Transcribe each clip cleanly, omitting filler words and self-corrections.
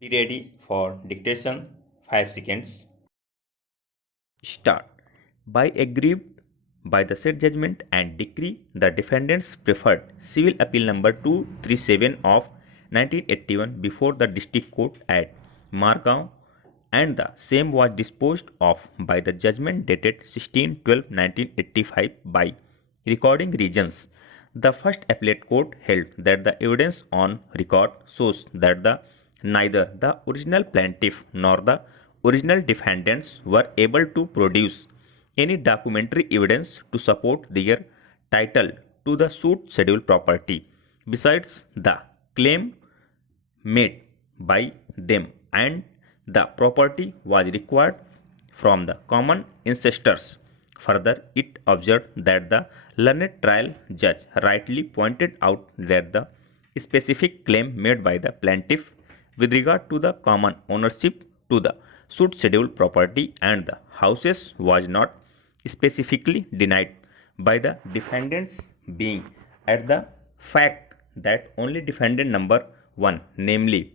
Be ready for dictation. 5 seconds. Start. By aggrieved by the said judgment and decree, the defendants preferred civil appeal number 237 of 1981 before the district court at Margao, and the same was disposed of by the judgment dated 16/12/1985 by recording regions. The first appellate court held that the evidence on record shows that neither the original plaintiff nor the original defendants were able to produce any documentary evidence to support their title to the suit schedule property besides the claim made by them, and the property was required from the common ancestors. Further, it observed that the learned trial judge rightly pointed out that the specific claim made by the plaintiff with regard to the common ownership to the suit schedule property and the houses was not specifically denied by the defendants, being at the fact that only defendant number 1, namely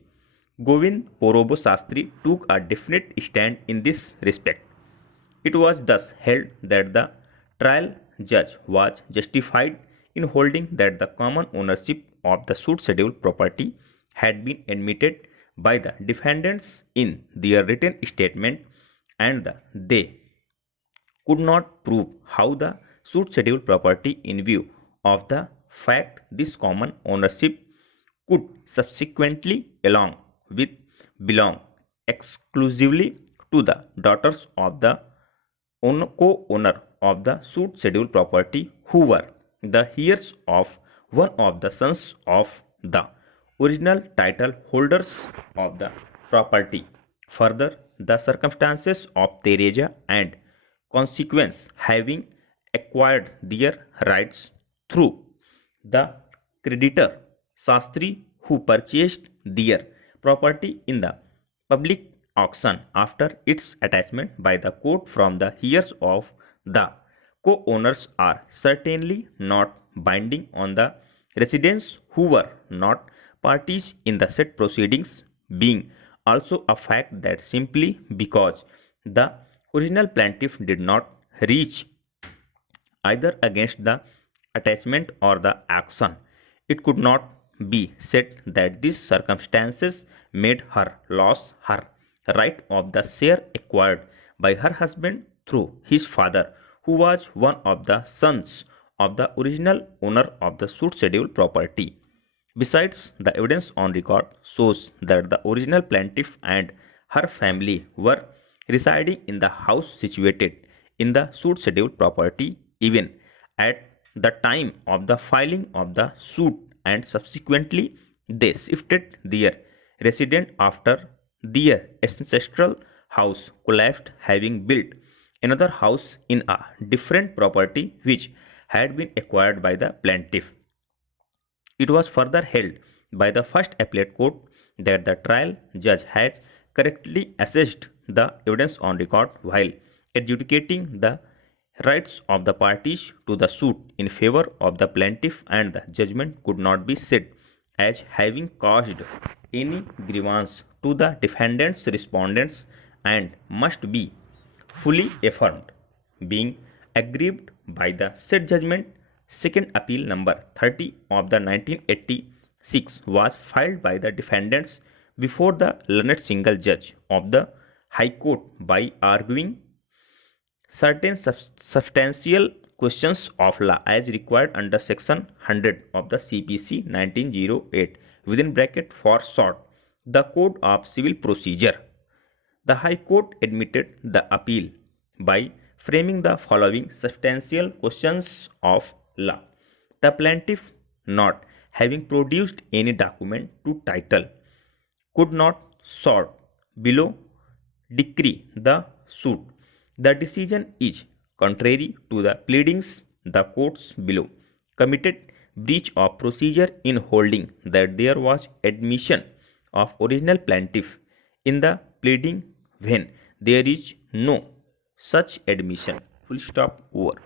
Govind Porobo Sastri, took a definite stand in this respect. It was thus held that the trial judge was justified in holding that the common ownership of the suit schedule property had been admitted by the defendants in their written statement, and they could not prove how the suit schedule property in view of the fact this common ownership could subsequently along with belong exclusively to the daughters of the co-owner of the suit schedule property, who were the heirs of one of the sons of the original title holders of the property. Further, the circumstances of Teresa and consequence having acquired their rights through the creditor Sastri, who purchased their property in the public auction after its attachment by the court from the heirs of the co-owners, are certainly not binding on the residents who were not parties in the said proceedings, being also a fact that simply because the original plaintiff did not reach either against the attachment or the action, it could not be said that these circumstances made her lose her right of the share acquired by her husband through his father, who was one of the sons of the original owner of the suit schedule property. Besides, the evidence on record shows that the original plaintiff and her family were residing in the house situated in the suit schedule property even at the time of the filing of the suit, and subsequently they shifted their residence after their ancestral house collapsed, having built another house in a different property which had been acquired by the plaintiff. It was further held by the first appellate court that the trial judge has correctly assessed the evidence on record while adjudicating the rights of the parties to the suit in favor of the plaintiff, and the judgment could not be said as having caused any grievance to the defendants respondents and must be fully affirmed. Being aggrieved by the said judgment, second appeal number 30 of the 1986 was filed by the defendants before the learned single judge of the High Court by arguing certain substantial questions of law as required under section 100 of the CPC 1908 within bracket for short the Code of Civil Procedure. The High Court admitted the appeal by framing the following substantial questions of law. The plaintiff, not having produced any document to title, could not sort below decree the suit. The decision is contrary to the pleadings. The courts below committed breach of procedure in holding that there was admission of original plaintiff in the pleading when there is no such admission. Full stop. Over.